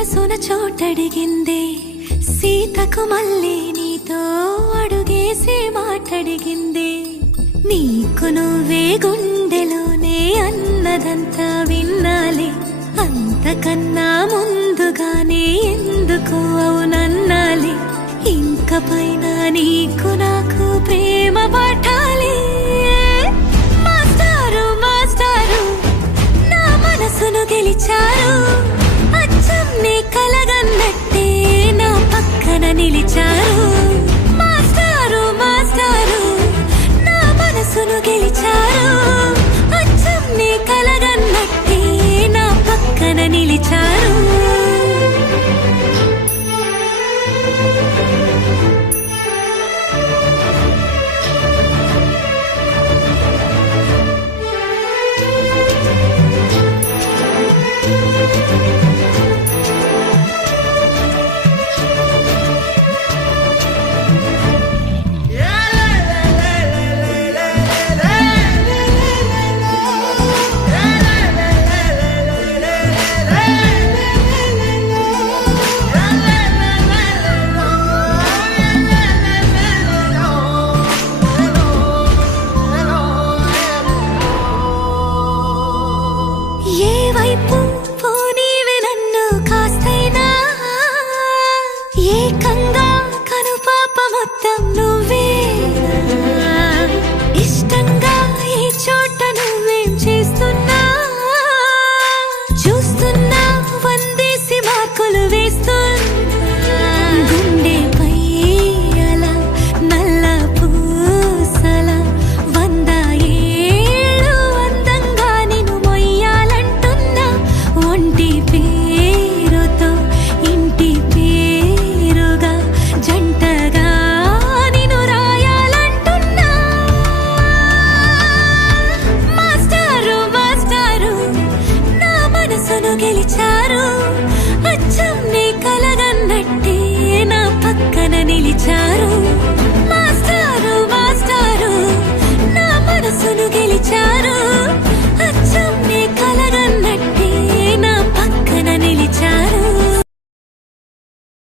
మనసున చోటడిగిందే సీతకు మళ్ళీ నీతో అడుగేసి మాటడిగిందే నీకు నువ్వే గుండెలోనే అన్నదంతా విన్నాలే అంతకన్నా ముందుగానే ఎందుకు అవునన్నాలే ఇంక పైన నీకు నాకు ప్రేమ పట్టాలి మాస్టారు మాస్టారు నా మనసును గెలిచారు అచ్చం నీ కలగన్నట్టే నా పక్కన నిలిచారు మాస్టారు మాస్టారు నా మనసును గెలిచారు అచ్చం నీ కలగన్నట్టే నా పక్కన నిలిచారు వైపు పోనీవి నన్ను కాస్తైనా ఏకంగా కనుపాప మొత్తం నువ్వే ఇష్టంగా ఈ చోట నువ్వేం చేస్తున్నా చూస్తున్నా వందేసి మార్కులు వేస్తున్నా గుండెపై అలా నల్ల పూసల 100 ఏళ్ళు అందంగా నిన్ను మొయ్యాలంటున్నా ఒంటి పేరుతో ఇంటి పేరుగా జంటగా నిన్ను రాయాలంటున్నా మాస్టారు మాస్టారు నా మనసును గెలిచారు అచ్చం నీ కలగన్నట్టే నా పక్కన నిలిచారు